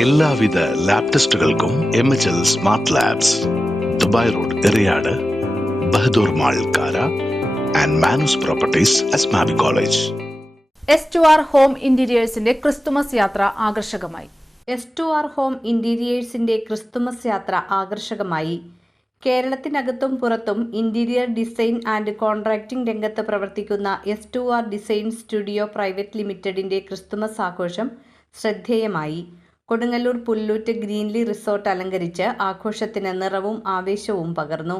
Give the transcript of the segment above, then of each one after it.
എല്ലാവിധ ലാബ് ടെസ്റ്റുകൾക്കും MHL smart labs, Dubai road, Eriyad, Bahadur mall, Kara and Manoos properties, Asmabi college. S2R home ഇന്റീരിയേഴ്സിന്റെ Christmas യാത്ര ആകർഷകമായി. S2R ഹോം ഇന്റീരിയേഴ്സിന്റെ ക്രിസ്തുമസ് യാത്ര ആകർഷകമായി. കേരളത്തിനകത്തും പുറത്തും ഇന്റീരിയർ ഡിസൈൻ ആൻഡ് കോൺട്രാക്ടിംഗ് രംഗത്ത് പ്രവർത്തിക്കുന്ന S2R ഡിസൈൻ സ്റ്റുഡിയോ പ്രൈവറ്റ് ലിമിറ്റഡിന്റെ ക്രിസ്തുമസ് ആഘോഷം ശ്രദ്ധേയമായി. കൊടുങ്ങല്ലൂർ പുല്ലൂറ്റ് ഗ്രീൻലി റിസോർട്ട് അലങ്കരിച്ച് ആഘോഷത്തിന് നിറവും ആവേശവും പകർന്നു.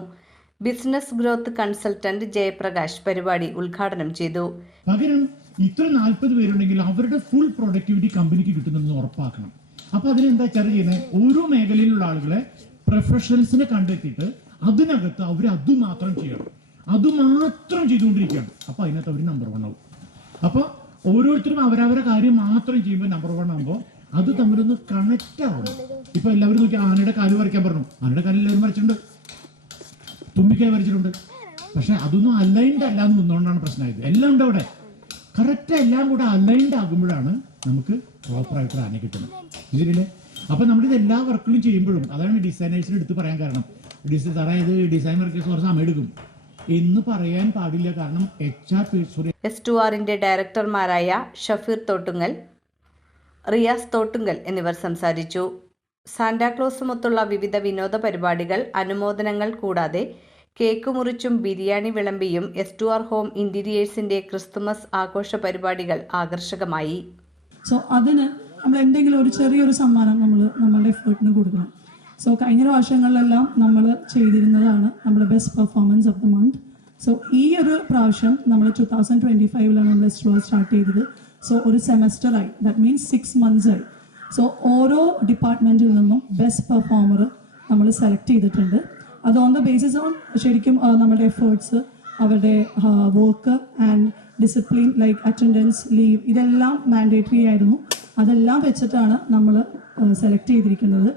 ബിസിനസ് ഗ്രോത്ത് കൺസൾട്ടന്റ് ജയപ്രകാശ് പരിപാടി ഉദ്ഘാടനം ചെയ്തു. പകരം ഇത്ര 40 പേരുണ്ടെങ്കിൽ അവരുടെ ഫുൾ പ്രൊഡക്ടിവിറ്റി കമ്പനിക്ക് കിട്ടുന്നെന്ന് ഉറപ്പാക്കണം. അപ്പൊ അതിനെന്താ ചെയ്യുന്നത്? ഓരോ മേഖലയിലുള്ള ആളുകളെ പ്രൊഫഷണൽസിനെ കണ്ടെത്തിയിട്ട് അതിനകത്ത് അവർ അതുമാത്രം ചെയ്യണം, അതുമാത്രം ചെയ്തുകൊണ്ടിരിക്കുകയാണ്. അപ്പൊ അതിനകത്ത് അവർ നമ്പർ 1 ആവും. അപ്പൊ ഓരോരുത്തരും അവരവരെ കാര്യം മാത്രം ചെയ്യുമ്പോൾ നമ്പർ 1 ആകുമ്പോൾ അത് തമ്മിലൊന്ന് കണക്റ്റ് ആവണം. ഇപ്പൊ എല്ലാവരും നോക്കി ആനയുടെ കാല് വരയ്ക്കാൻ പറഞ്ഞു, ആനയുടെ കാലിൽ എല്ലാവരും വരച്ചിട്ടുണ്ട്, തുമ്പിക്കായി വരച്ചിട്ടുണ്ട്. പക്ഷെ അതൊന്നും അലൈൻഡ് അല്ലാന്ന് നിന്നുകൊണ്ടാണ് പ്രശ്നമായത്. എല്ലാം ഉണ്ട് അവിടെ, കറക്റ്റ് എല്ലാം കൂടെ അലൈൻഡ് ആകുമ്പോഴാണ് നമുക്ക് പ്രോപ്പറായിട്ട് ആന കിട്ടുന്നത്. ശരിയല്ലേ? അപ്പൊ നമ്മളിത് എല്ലാ വർക്കുകളും ചെയ്യുമ്പോഴും അതാണ് ഡിസൈനേഴ്സിന് എടുത്ത് പറയാൻ കാരണം. അതായത് ഡിസൈൻ വർക്ക് കുറച്ച് സമയം എടുക്കും എന്ന് പറയാൻ പാടില്ല. കാരണം S2Rന്റെ ഡയറക്ടർമാരായ ഷഫീർ തോട്ടുങ്ങൽ, റിയാസ് തോട്ടുങ്കൽ എന്നിവർ സംസാരിച്ചു. സാന്റാക്ലോസുമൊത്തുള്ള വിവിധ വിനോദ പരിപാടികൾ, അനുമോദനങ്ങൾ കൂടാതെ കേക്ക് മുറിച്ചും ബിരിയാണി വിളമ്പിയും S2R ഹോം ഇന്റീരിയേഴ്സിന്റെ ക്രിസ്തുമസ് ആഘോഷ പരിപാടികൾ ആകർഷകമായി. സോ അതിന് നമ്മൾ എന്തെങ്കിലും ഒരു ചെറിയൊരു സമ്മാനം നമ്മളുടെ എഫേർട്ടിന് കൊടുക്കണം. സോ കഴിഞ്ഞ പ്രാവശ്യങ്ങളിലെല്ലാം നമ്മൾ ചെയ്തിരുന്നതാണ് നമ്മുടെ best performance of the month. So ഈ ഒരു പ്രാവശ്യം നമ്മൾ 2025 നമ്മൾ S2R സ്റ്റാർട്ട് ചെയ്തത്. സോ ഒരു സെമസ്റ്ററായി, ദാറ്റ് മീൻസ് 6 months ആയി. സോ ഓരോ ഡിപ്പാർട്ട്മെന്റിൽ നിന്നും ബെസ്റ്റ് പെർഫോമർ നമ്മൾ സെലക്ട് ചെയ്തിട്ടുണ്ട്. അത് ഓൺ ദ ബേസിസ് ഓൺ ശരിക്കും നമ്മുടെ എഫേർട്സ്, അവരുടെ work and discipline like attendance, leave, ഇതെല്ലാം മാൻഡേറ്ററി ആയിരുന്നു. അതെല്ലാം വെച്ചിട്ടാണ് നമ്മൾ സെലക്ട് ചെയ്തിരിക്കുന്നത്.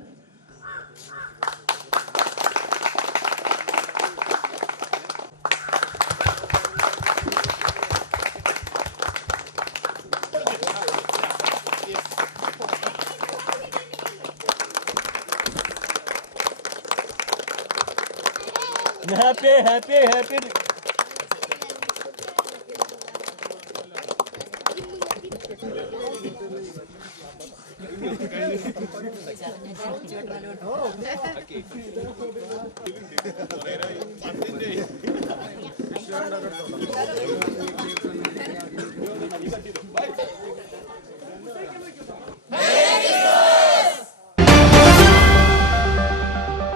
Happy. Oh, okay.